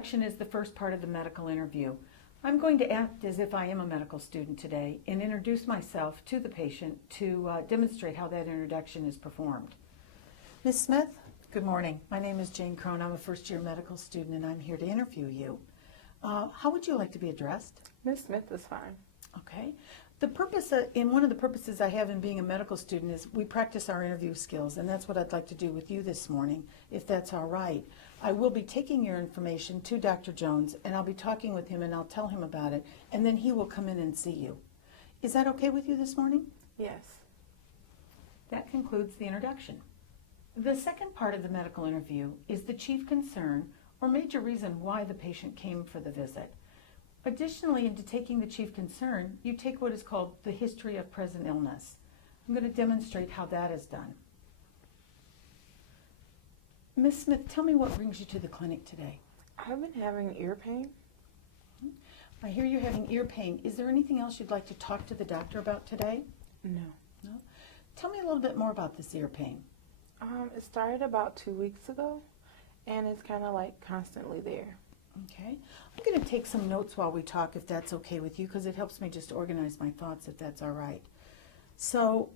introduction is the first part of the medical interview. I'm going to act as if I am a medical student today and introduce myself to the patient to demonstrate how that introduction is performed. Ms. Smith, good morning. My name is Jane Crone. I'm a first-year medical student and I'm here to interview you. How would you like to be addressed? Ms. Smith is fine. Okay. One of the purposes I have in being a medical student is we practice our interview skills, and that's what I'd like to do with you this morning, if that's all right. I will be taking your information to Dr. Jones, and I'll be talking with him, and I'll tell him about it, and then he will come in and see you. Is that okay with you this morning? Yes. That concludes the introduction. The second part of the medical interview is the chief concern or major reason why the patient came for the visit. Additionally, into taking the chief concern, you take what is called the history of present illness. I'm going to demonstrate how that is done. Ms. Smith, tell me what brings you to the clinic today. I've been having ear pain. I hear you're having ear pain. Is there anything else you'd like to talk to the doctor about today? No. No? Tell me a little bit more about this ear pain. It started about 2 weeks ago, and it's kind of like constantly there. Okay. I'm going to take some notes while we talk, if that's okay with you, because it helps me just organize my thoughts, if that's all right. So,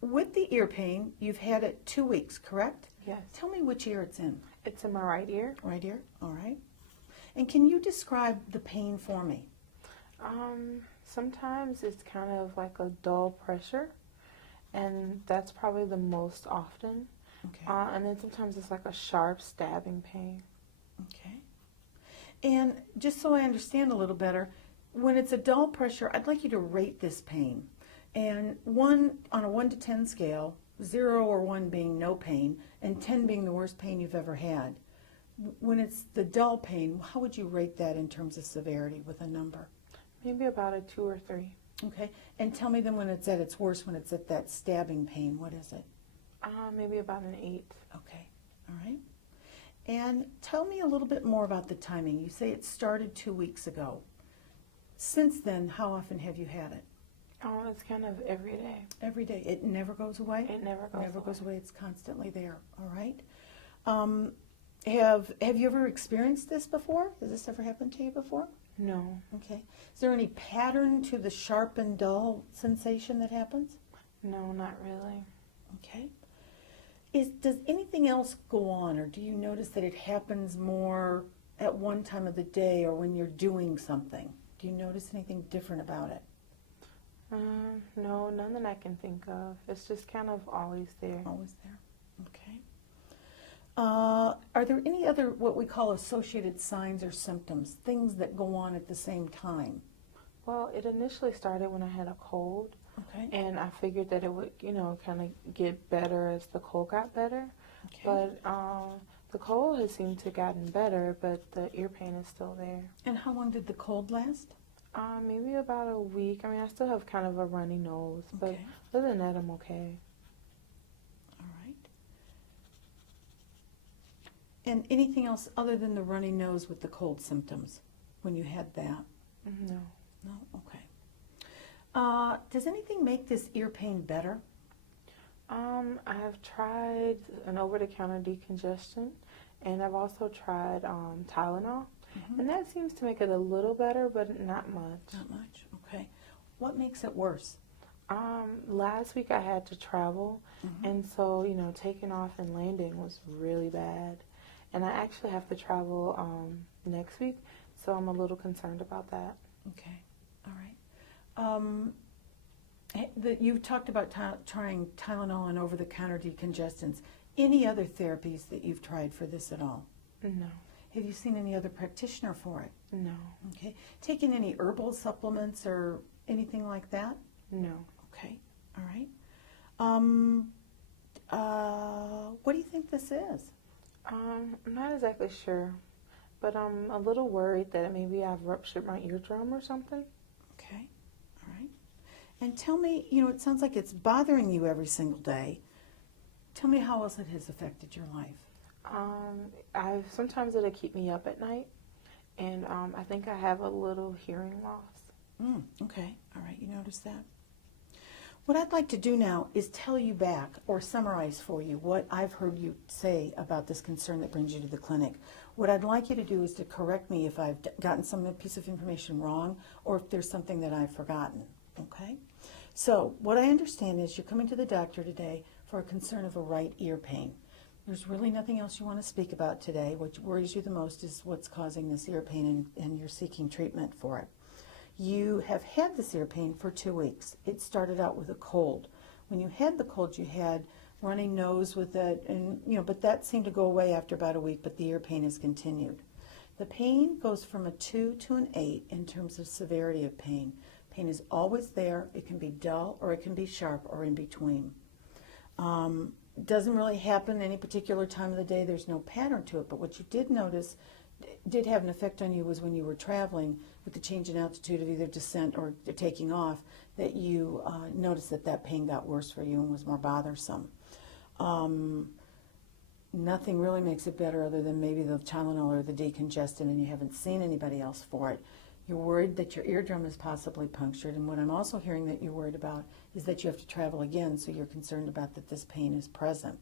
with the ear pain, you've had it 2 weeks, correct? Yes. Tell me which ear it's in. It's in my right ear. Right ear? All right. And can you describe the pain for me? Sometimes it's kind of like a dull pressure, and that's probably the most often. Okay. And then sometimes it's like a sharp stabbing pain. Okay. And just so I understand a little better, when it's a dull pressure, I'd like you to rate this pain. And on a 1 to 10 scale, 0 or 1 being no pain, and 10 being the worst pain you've ever had. When it's the dull pain, how would you rate that in terms of severity with a number? Maybe about a 2 or 3. Okay. And tell me then when it's at its worst, when it's at that stabbing pain, what is it? Maybe about an 8. Okay. All right. And tell me a little bit more about the timing. You say it started 2 weeks ago. Since then, how often have you had it? It's kind of every day. Every day. It never goes away? It never goes away. It's constantly there. All right. Have you ever experienced this before? Has this ever happened to you before? No. Okay. Is there any pattern to the sharp and dull sensation that happens? No, not really. Okay. Does anything else go on, or do you notice that it happens more at one time of the day or when you're doing something? Do you notice anything different about it? No, none that I can think of. It's just kind of always there. Always there. Okay. Are there any other what we call associated signs or symptoms, things that go on at the same time? Well, it initially started when I had a cold. Okay. And I figured that it would, kind of get better as the cold got better. Okay. But the cold has seemed to gotten better, but the ear pain is still there. And how long did the cold last? Maybe about a week. I mean, I still have kind of a runny nose, but Okay. other than that, I'm okay. All right. And anything else other than the runny nose with the cold symptoms when you had that? No. No? Okay. Does anything make this ear pain better? I have tried an over-the-counter decongestion, and I've also tried Tylenol, and that seems to make it a little better, but not much. Not much. Okay. What makes it worse? Last week I had to travel, and so, taking off and landing was really bad. And I actually have to travel next week, so I'm a little concerned about that. Okay. All right. You've talked about trying Tylenol and over-the-counter decongestants. Any other therapies that you've tried for this at all? No. Have you seen any other practitioner for it? No. Okay. Taken any herbal supplements or anything like that? No. Okay. All right. What do you think this is? I'm not exactly sure, but I'm a little worried that maybe I've ruptured my eardrum or something. Okay. All right. And tell me, it sounds like it's bothering you every single day. Tell me how else it has affected your life. Sometimes it'll keep me up at night, and I think I have a little hearing loss. Okay. All right. You notice that? What I'd like to do now is tell you back or summarize for you what I've heard you say about this concern that brings you to the clinic. What I'd like you to do is to correct me if I've gotten some piece of information wrong or if there's something that I've forgotten, okay? So what I understand is you're coming to the doctor today for a concern of a right ear pain. There's really nothing else you want to speak about today. What worries you the most is what's causing this ear pain, and you're seeking treatment for it. You have had this ear pain for 2 weeks. It started out with a cold. When you had the cold, you had runny nose with it, and but that seemed to go away after about a week, but the ear pain has continued. The pain goes from a 2 to an 8 in terms of severity of pain. Pain is always there. It can be dull or it can be sharp or in between. Doesn't really happen any particular time of the day. There's no pattern to it, but what you did notice did have an effect on you was when you were traveling with the change in altitude of either descent or taking off, that you noticed that pain got worse for you and was more bothersome. Nothing really makes it better other than maybe the Tylenol or the decongestant, and you haven't seen anybody else for it. You're worried that your eardrum is possibly punctured, and what I'm also hearing that you're worried about is that you have to travel again, so you're concerned about that this pain is present.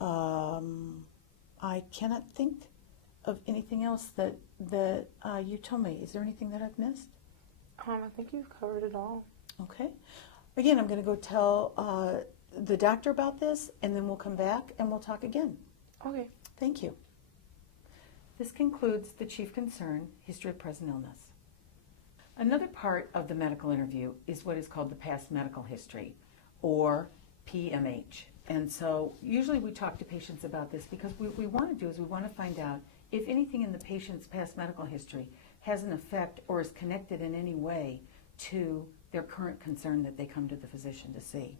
I cannot think of anything else that you told me. Is there anything that I've missed? I think you've covered it all. Okay. Again, I'm going to go tell the doctor about this, and then we'll come back and we'll talk again. Okay. Thank you. This concludes the chief concern, history of present illness. Another part of the medical interview is what is called the past medical history, or PMH. And so usually we talk to patients about this because what we want to do is we want to find out if anything in the patient's past medical history has an effect or is connected in any way to their current concern that they come to the physician to see.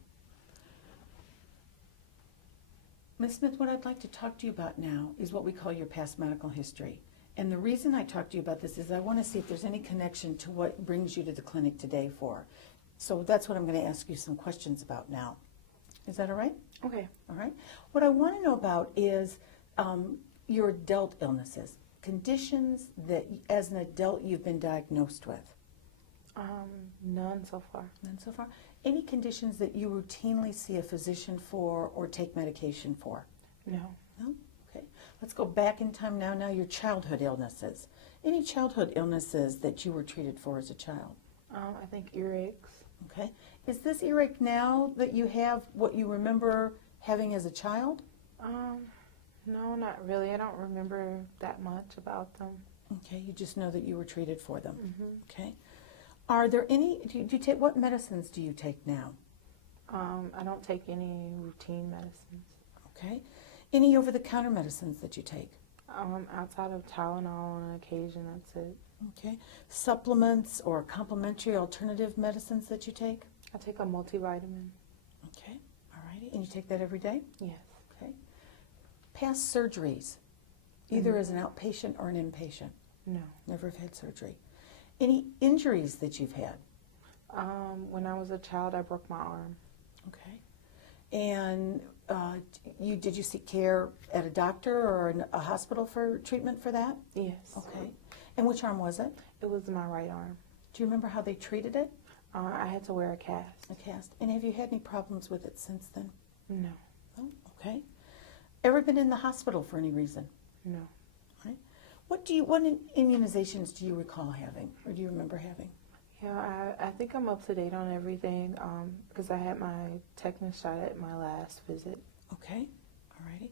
Ms. Smith, what I'd like to talk to you about now is what we call your past medical history. And the reason I talk to you about this is I want to see if there's any connection to what brings you to the clinic today for. So that's what I'm going to ask you some questions about now. Is that all right? Okay. All right. What I want to know about is your adult illnesses, conditions that as an adult you've been diagnosed with. None so far. None so far. Any conditions that you routinely see a physician for or take medication for? No. No? Okay. Let's go back in time now. Now your childhood illnesses. Any childhood illnesses that you were treated for as a child? I think earaches. Okay. Is this earache now that you have what you remember having as a child? No, not really. I don't remember that much about them. Okay. You just know that you were treated for them. Mm-hmm. Okay. Are there any, do you take, what medicines do you take now? I don't take any routine medicines. Okay. Any over-the-counter medicines that you take? Outside of Tylenol on occasion, that's it. Okay. Supplements or complementary alternative medicines that you take? I take a multivitamin. Okay. All righty. And you take that every day? Yes. Okay. Past surgeries, either as an outpatient or an inpatient? No. Never have had surgery. Any injuries that you've had? When I was a child, I broke my arm. Okay. And did you seek care at a doctor or a hospital for treatment for that? Yes. Okay. And which arm was it? It was my right arm. Do you remember how they treated it? I had to wear a cast. A cast. And have you had any problems with it since then? No. Oh, okay. Ever been in the hospital for any reason? No. Right. What immunizations do you recall having, or do you remember having? Yeah, I think I'm up to date on everything because I had my tetanus shot at my last visit. Okay. All righty.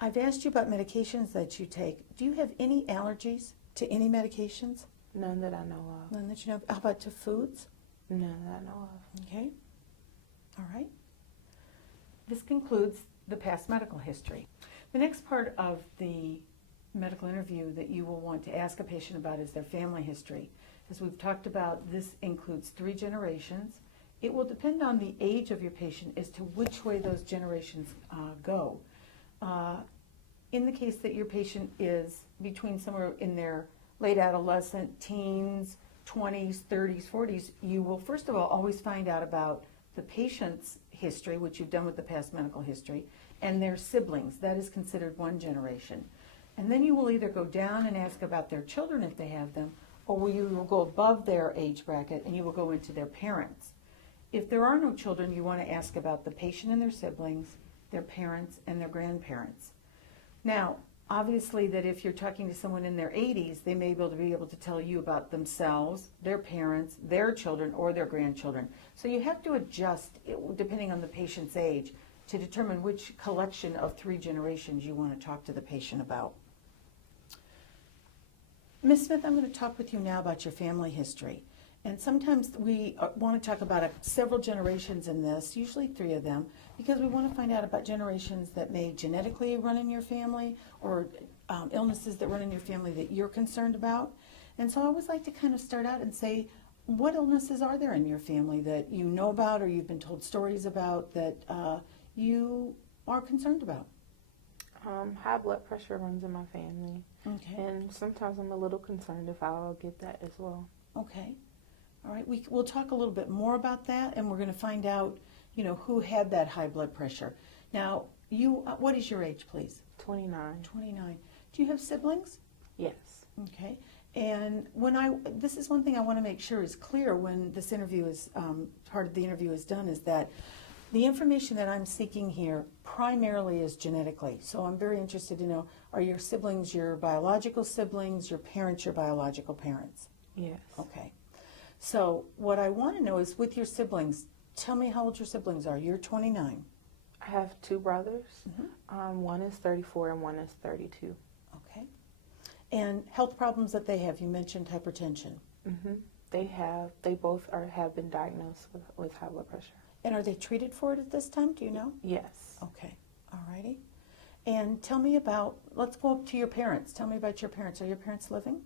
I've asked you about medications that you take. Do you have any allergies to any medications? None that I know of. None that you know of. How about to foods? None that I know of. Okay. All right. This concludes the past medical history. The next part of the medical interview that you will want to ask a patient about is their family history. As we've talked about, this includes 3 generations. It will depend on the age of your patient as to which way those generations go. In the case that your patient is between somewhere in their late adolescent, teens, 20s, 30s, 40s, you will first of all always find out about the patient's history, which you've done with the past medical history, and their siblings. That is considered one generation. And then you will either go down and ask about their children if they have them, or you will go above their age bracket and you will go into their parents. If there are no children, you want to ask about the patient and their siblings, their parents, and their grandparents. Now, obviously that if you're talking to someone in their 80s, they may be able to tell you about themselves, their parents, their children, or their grandchildren. So you have to adjust, depending on the patient's age, to determine which collection of 3 generations you want to talk to the patient about. Ms. Smith, I'm going to talk with you now about your family history. And sometimes we want to talk about several generations in this, usually 3 of them, because we want to find out about generations that may genetically run in your family or illnesses that run in your family that you're concerned about. And so I always like to kind of start out and say, what illnesses are there in your family that you know about or you've been told stories about that you are concerned about? High blood pressure runs in my family. Okay. And sometimes I'm a little concerned if I'll get that as well. Okay. All right. We'll talk a little bit more about that, and we're going to find out, who had that high blood pressure. Now, what is your age, please? 29. 29. Do you have siblings? Yes. Okay. And this is one thing I want to make sure is clear when this interview is, part of the interview is done, is that the information that I'm seeking here primarily is genetically. So I'm very interested to know, are your siblings your biological siblings, your parents your biological parents? Yes. Okay. So what I want to know is, with your siblings, tell me how old your siblings are. You're 29. I have 2 brothers. One is 34 and one is 32. Okay. And health problems that they have, you mentioned hypertension. They both have been diagnosed with high blood pressure. And are they treated for it at this time? Do you know? Yes. Okay. All righty. And tell me about, let's go up to your parents. Tell me about your parents. Are your parents living?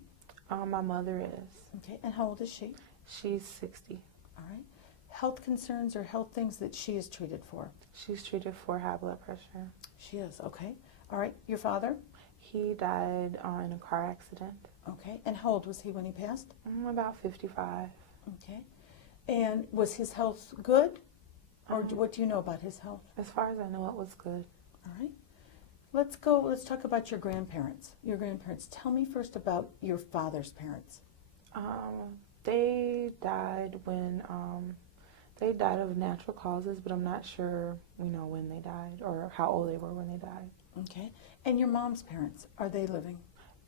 My mother is. Okay. And how old is she? She's 60. All right. Health concerns or health things that she is treated for? She's treated for high blood pressure. She is. Okay. All right. Your father? He died in a car accident. Okay. And how old was he when he passed? About 55. Okay. And was his health good? Or what do you know about his health? As far as I know, it was good. All right. Let's talk about your grandparents. Your grandparents. Tell me first about your father's parents. They died they died of natural causes, but I'm not sure, when they died or how old they were when they died. Okay. And your mom's parents, are they living?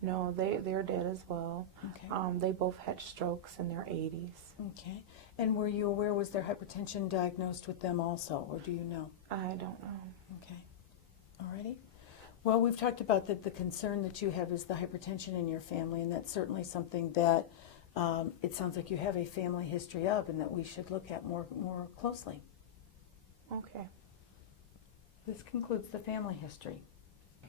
No, they're dead as well. Okay. They both had strokes in their 80s. Okay. And were you aware, was there hypertension diagnosed with them also, or do you know? I don't know. Okay. Alrighty. Well, we've talked about that the concern that you have is the hypertension in your family, and that's certainly something that it sounds like you have a family history of, and that we should look at more closely. Okay. This concludes the family history.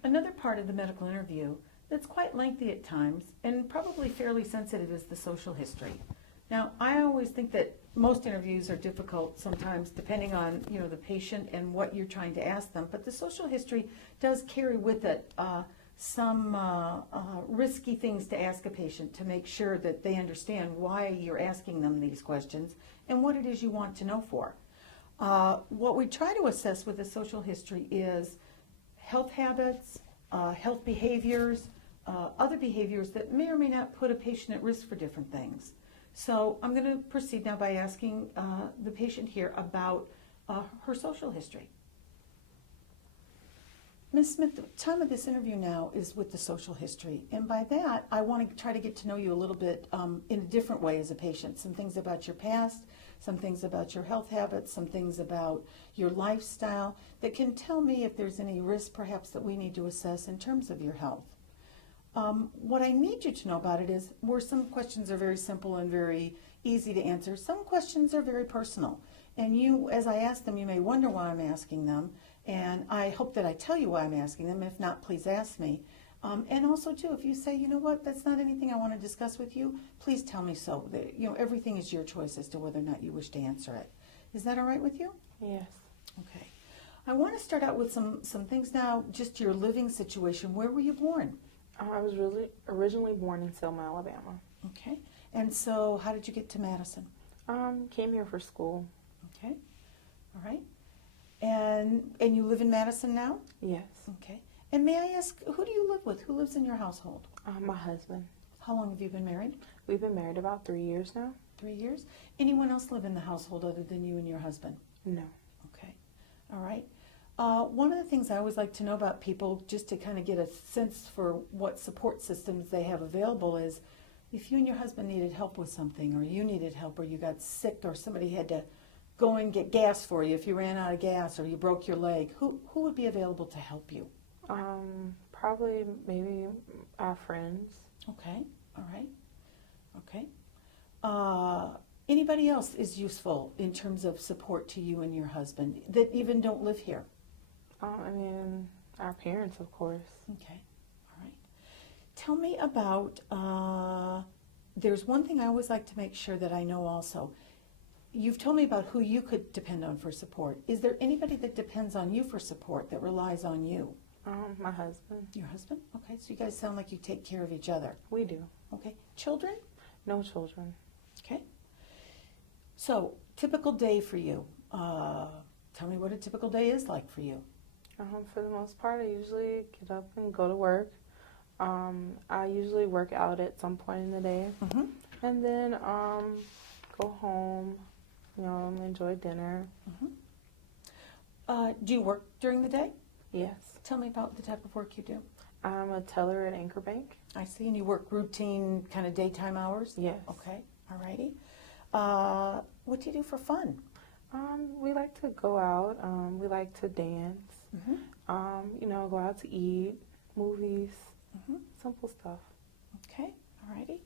Another part of the medical interview that's quite lengthy at times and probably fairly sensitive is the social history. Now, I always think that most interviews are difficult sometimes depending on, the patient and what you're trying to ask them, but the social history does carry with it some risky things to ask a patient to make sure that they understand why you're asking them these questions and what it is you want to know for. What we try to assess with the social history is health habits, health behaviors, other behaviors that may or may not put a patient at risk for different things. So I'm going to proceed now by asking the patient here about her social history. Ms. Smith, the time of this interview now is with the social history, and by that I want to try to get to know you a little bit in a different way as a patient. Some things about your past, some things about your health habits, some things about your lifestyle that can tell me if there's any risk perhaps that we need to assess in terms of your health. What I need you to know about it is where some questions are very simple and very easy to answer, some questions are very personal. And you, as I ask them, you may wonder why I'm asking them, and I hope that I tell you why I'm asking them. If not, please ask me. And also, too, if you say, you know what, that's not anything I want to discuss with you, please tell me so. Everything is your choice as to whether or not you wish to answer it. Is that all right with you? Yes. Okay. I want to start out with some things now, just your living situation. Where were you born? I was originally born in Selma, Alabama. Okay. And so how did you get to Madison? Came here for school. Okay. All right. And you live in Madison now? Yes. Okay. And may I ask, who do you live with? Who lives in your household? My husband. How long have you been married? We've been married about 3 years now. 3 years. Anyone else live in the household other than you and your husband? No. Okay. All right. One of the things I always like to know about people, just to kind of get a sense for what support systems they have available, is if you and your husband needed help with something, or you needed help, or you got sick, or somebody had to go and get gas for you if you ran out of gas, or you broke your leg, who would be available to help you? Probably maybe our friends. Okay. All right. Okay. Anybody else is useful in terms of support to you and your husband that even don't live here? I mean, our parents, of course. Okay, all right. Tell me about, there's one thing I always like to make sure that I know also. You've told me about who you could depend on for support. Is there anybody that depends on you for support, that relies on you? My husband. Your husband? Okay, so you guys sound like you take care of each other. We do. Okay. Children? No children. Okay. So, typical day for you. Tell me what a typical day is like for you. For the most part, I usually get up and go to work. I usually work out at some point in the day. Mm-hmm. And then go home, enjoy dinner. Mm-hmm. Do you work during the day? Yes. Tell me about the type of work you do. I'm a teller at Anchor Bank. I see, and you work routine kind of daytime hours? Yes. Okay, all righty. What do you do for fun? We like to go out. We like to dance. Mm-hmm. Go out to eat, movies, Mm-hmm. simple stuff. Okay, all righty.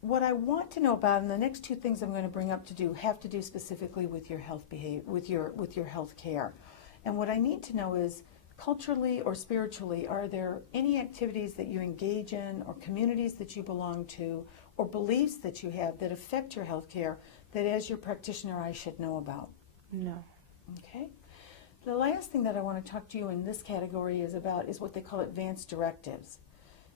What I want to know about, and the next two things I'm going to bring up have to do specifically with your health behavior, with your health care. And what I need to know is, culturally or spiritually, are there any activities that you engage in, or communities that you belong to, or beliefs that you have that affect your health care that as your practitioner I should know about? No. Okay. The last thing that I want to talk to you in this category is what they call advanced directives.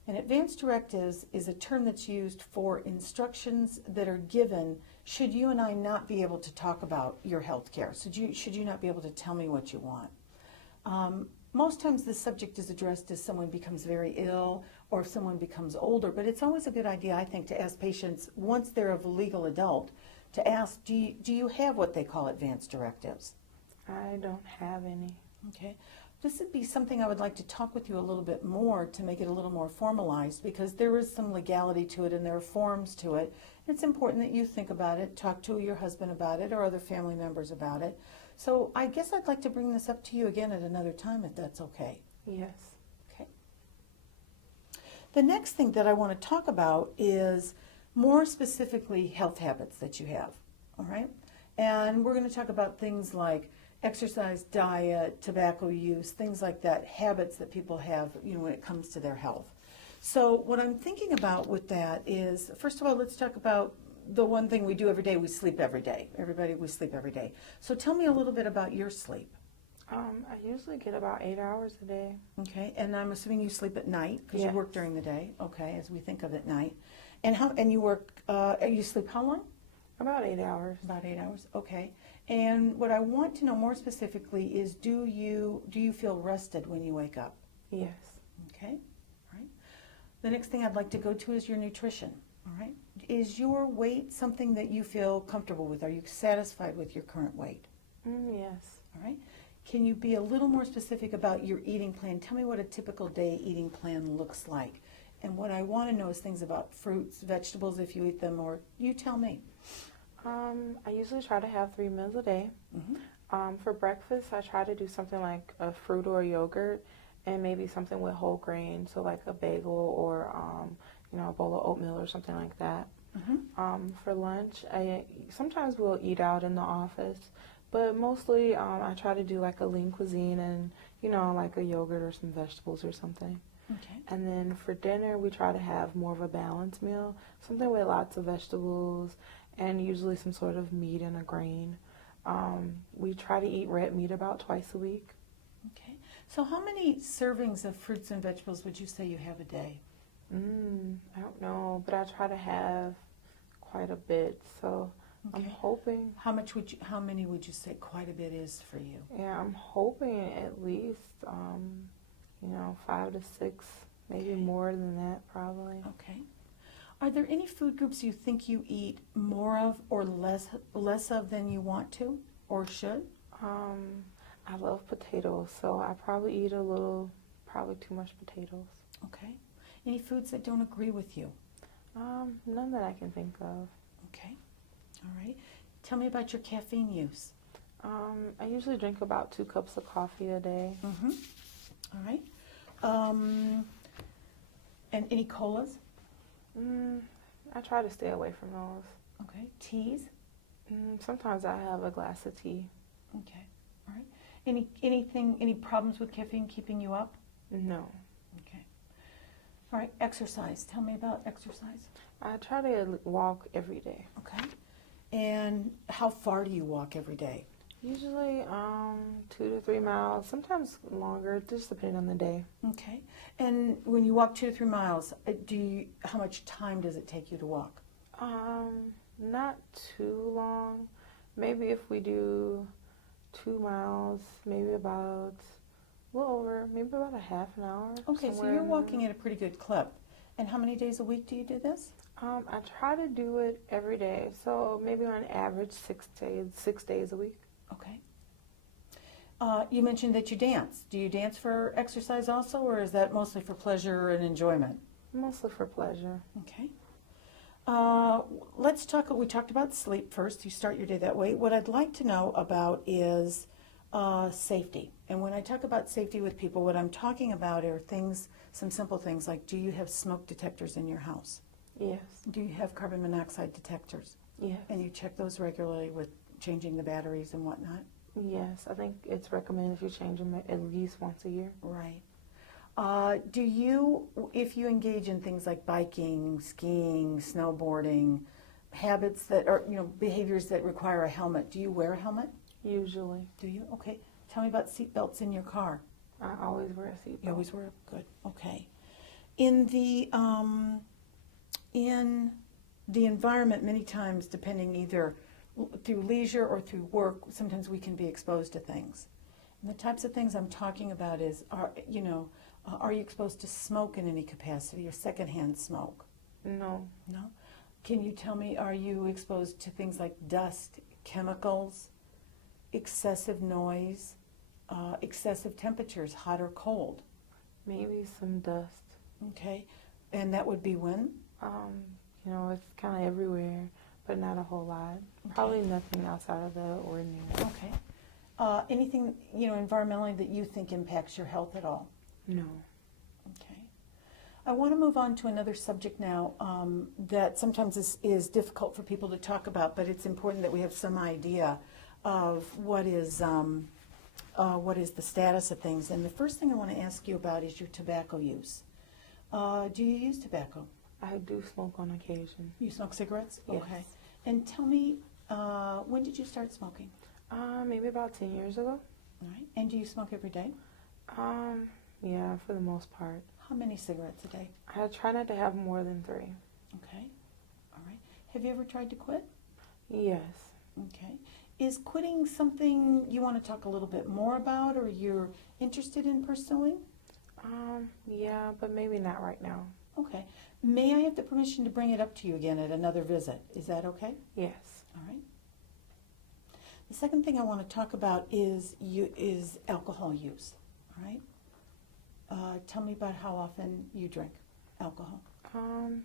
And advanced directives is a term that's used for instructions that are given should you and I not be able to talk about your health care. So should you not be able to tell me what you want. Most times this subject is addressed as someone becomes very ill or if someone becomes older, but it's always a good idea, I think, to ask patients, once they're a legal adult, to ask, do you have what they call advanced directives? I don't have any. Okay. This would be something I would like to talk with you a little bit more to make it a little more formalized, because there is some legality to it and there are forms to it. It's important that you think about it, talk to your husband about it or other family members about it. So I guess I'd like to bring this up to you again at another time, if that's okay. Yes. Okay. The next thing that I want to talk about is more specifically health habits that you have, all right? And we're going to talk about things like exercise, diet, tobacco use, things like that, habits that people have, when it comes to their health. So what I'm thinking about with that is, first of all, let's talk about the one thing we do every day. We sleep every day. We sleep every day. So tell me a little bit about your sleep. I usually get about 8 hours a day. Okay, and I'm assuming you sleep at night because Yes. you work during the day. Okay, as we think of at night. And you work, you sleep how long? About 8 hours. About 8 hours, okay. And what I want to know more specifically is, do you feel rested when you wake up? Yes. Okay, all right. The next thing I'd like to go to is your nutrition, all right. Is your weight something that you feel comfortable with? Are you satisfied with your current weight? Yes. All right. Can you be a little more specific about your eating plan? Tell me what a typical day eating plan looks like. And what I want to know is things about fruits, vegetables, if you eat them, or you tell me. I usually try to have 3 meals a day. Mm-hmm. For breakfast, I try to do something like a fruit or a yogurt, and maybe something with whole grain, so like a bagel or a bowl of oatmeal or something like that. Mm-hmm. For lunch, sometimes we'll eat out in the office, but mostly I try to do like a lean cuisine and like a yogurt or some vegetables or something. Okay. And then for dinner, we try to have more of a balanced meal, something with lots of vegetables and usually some sort of meat and a grain. We try to eat red meat about twice a week. Okay. So how many servings of fruits and vegetables would you say you have a day? I don't know, but I try to have quite a bit. So I'm Okay. hoping, How many would you say quite a bit is for you? I'm hoping at least, 5 to 6 Maybe Okay. more than that, probably. Okay. Are there any food groups you think you eat more of or less of than you want to or should? Um, I love potatoes, so I probably eat a little, probably too much potatoes. Okay. Any foods that don't agree with you? None that I can think of. Okay. All right. Tell me about your caffeine use. I usually drink about 2 cups of coffee a day. Mm-hmm. All right. And any colas? Mm, I try to stay away from those. Okay. Teas? Sometimes I have a glass of tea. Okay. All right. Any problems with caffeine keeping you up? No. Okay. All right. Exercise. Tell me about exercise. I try to walk every day. Okay. And how far do you walk every day? Usually 2 to 3 miles, sometimes longer, just depending on the day. Okay. And when you walk 2 to 3 miles, how much time does it take you to walk? Not too long. Maybe if we do 2 miles, maybe about a little over, maybe about a half an hour. Okay, so somewhere you're in walking there. at a pretty good clip. And how many days a week do you do this? I try to do it every day, so maybe on average 6 days a week. Okay. You mentioned that you dance. Do you dance for exercise also, or is that mostly for pleasure and enjoyment? Mostly for pleasure. Okay. Let's talk. We talked about sleep first. You start your day that way. What I'd like to know about is safety. And when I talk about safety with people, what I'm talking about are things, some simple things like, do you have smoke detectors in your house? Yes. Do you have carbon monoxide detectors? Yes. And you check those regularly with changing the batteries and whatnot? Yes. I think it's recommended you change them at least once a year. Right. Do you, if you engage in things like biking, skiing, snowboarding, habits that are, behaviors that require a helmet, do you wear a helmet? Usually. Do you? Okay. Tell me about seat belts in your car. I always wear a seatbelt. You always wear? Good. Okay. In the environment, many times, depending either through leisure or through work, sometimes we can be exposed to things. And the types of things I'm talking about is, are you exposed to smoke in any capacity or secondhand smoke? No. No? Can you tell me, are you exposed to things like dust, chemicals, excessive noise, excessive temperatures, hot or cold? Maybe some dust. Okay. And that would be when? It's kind of everywhere, but not a whole lot. Probably nothing outside of the ordinary. Okay. Anything, environmentally that you think impacts your health at all? No. Okay. I want to move on to another subject now that sometimes is difficult for people to talk about, but it's important that we have some idea of what is the status of things. And the first thing I want to ask you about is your tobacco use. Do you use tobacco? I do smoke on occasion. You smoke cigarettes? Yes. Okay. And tell me, when did you start smoking? Maybe about 10 years ago. All right. And do you smoke every day? Yeah, for the most part. How many cigarettes a day? I try not to have more than 3. Okay. All right. Have you ever tried to quit? Yes. Okay. Is quitting something you want to talk a little bit more about or you're interested in pursuing? Yeah, but maybe not right now. Okay. May I have the permission to bring it up to you again at another visit? Is that okay? Yes. All right. The second thing I want to talk about is alcohol use. All right. Tell me about how often you drink alcohol.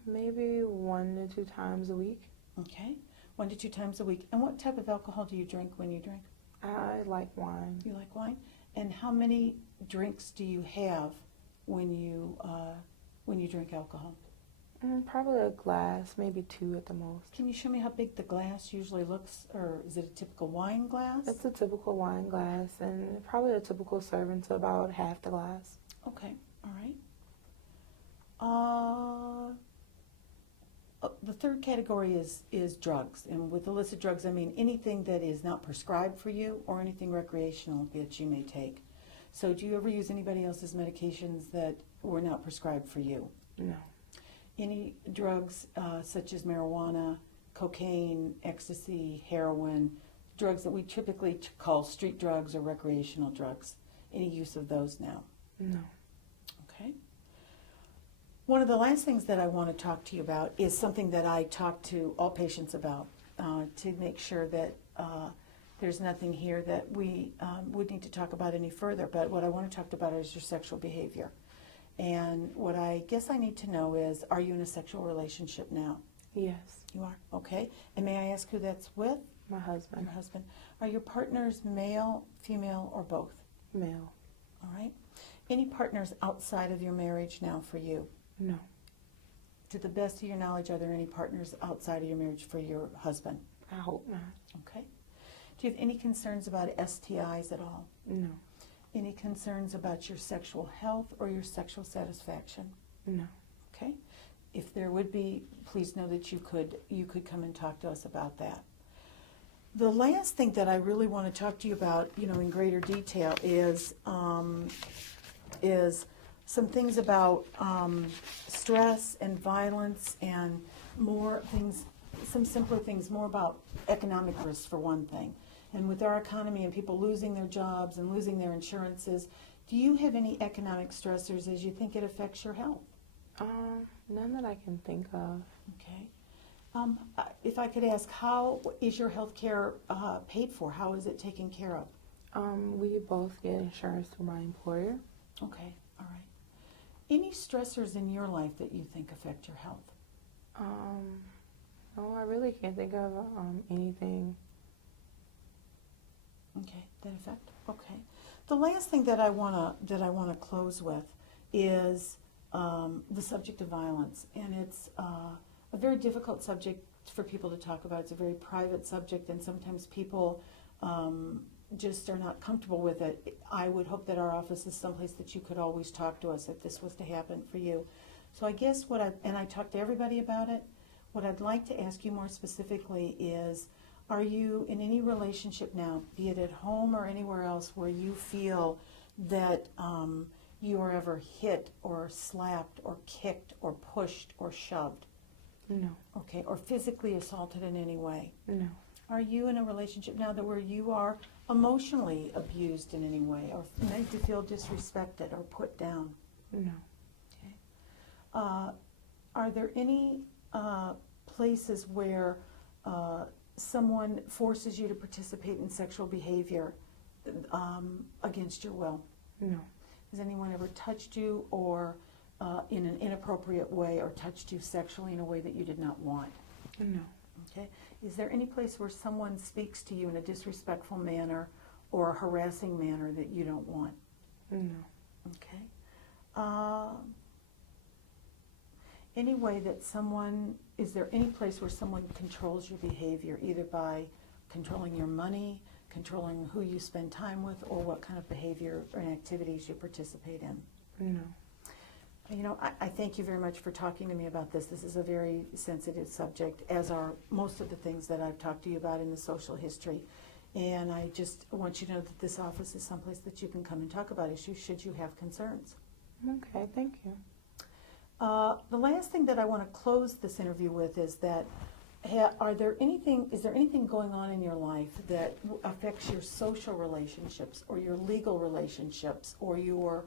Maybe 1 to 2 times a week. Okay. 1 to 2 times a week. And what type of alcohol do you drink when you drink? I like wine. You like wine? And how many drinks do you have when you drink alcohol? Probably a glass, maybe 2 at the most. Can you show me how big the glass usually looks, or is it a typical wine glass? It's a typical wine glass, and probably a typical serving to about half the glass. Okay, all right. The third category is drugs, and with illicit drugs, I mean anything that is not prescribed for you or anything recreational that you may take. So do you ever use anybody else's medications that were not prescribed for you? No. Any drugs such as marijuana, cocaine, ecstasy, heroin, drugs that we typically call street drugs or recreational drugs, any use of those now? No. Okay. One of the last things that I want to talk to you about is something that I talk to all patients about to make sure that there's nothing here that we would need to talk about any further. But what I want to talk about is your sexual behavior. And what I guess I need to know is, are you in a sexual relationship now? Yes. You are? Okay. And may I ask who that's with? My husband. Your husband. Are your partners male, female, or both? Male. All right. Any partners outside of your marriage now for you? No. To the best of your knowledge, are there any partners outside of your marriage for your husband? I hope not. Okay. Do you have any concerns about STIs at all? No. Any concerns about your sexual health or your sexual satisfaction? No. Okay. If there would be, please know that you could come and talk to us about that. The last thing that I really want to talk to you about, in greater detail is some things about stress and violence and more things, some simpler things, more about economic risks for one thing. And with our economy and people losing their jobs and losing their insurances, do you have any economic stressors as you think it affects your health? None that I can think of. Okay. If I could ask, how is your health care paid for? How is it taken care of? We both get insurance through my employer. Okay, all right. Any stressors in your life that you think affect your health? No, I really can't think of anything. Okay, that affect. Okay. The last thing that I wanna close with is the subject of violence, and it's a very difficult subject for people to talk about. It's a very private subject, and sometimes people just are not comfortable with it. I would hope that our office is someplace that you could always talk to us if this was to happen for you. So I guess I talk to everybody about it. What I'd like to ask you more specifically is, are you in any relationship now, be it at home or anywhere else, where you feel that you are ever hit or slapped or kicked or pushed or shoved? No. Okay, or physically assaulted in any way? No. Are you in a relationship now that where you are emotionally abused in any way or made to feel disrespected or put down? No. Okay. Are there any places where someone forces you to participate in sexual behavior against your will? No. Has anyone ever touched you or in an inappropriate way or touched you sexually in a way that you did not want? No. Okay. Is there any place where someone speaks to you in a disrespectful manner or a harassing manner that you don't want? No. Okay. Any way that is there any place where someone controls your behavior, either by controlling your money, controlling who you spend time with, or what kind of behavior or activities you participate in? No. I thank you very much for talking to me about this. This is a very sensitive subject, as are most of the things that I've talked to you about in the social history. And I just want you to know that this office is someplace that you can come and talk about issues should you have concerns. Okay, thank you. The last thing that I want to close this interview with is that is there anything going on in your life that affects your social relationships or your legal relationships or your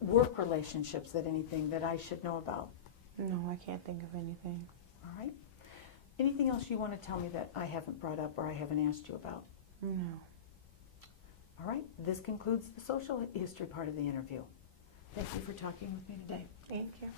work relationships, anything that I should know about? No, I can't think of anything. All right. Anything else you want to tell me that I haven't brought up or I haven't asked you about? No. All right. This concludes the social history part of the interview. Thank you for talking with me today. Thank you.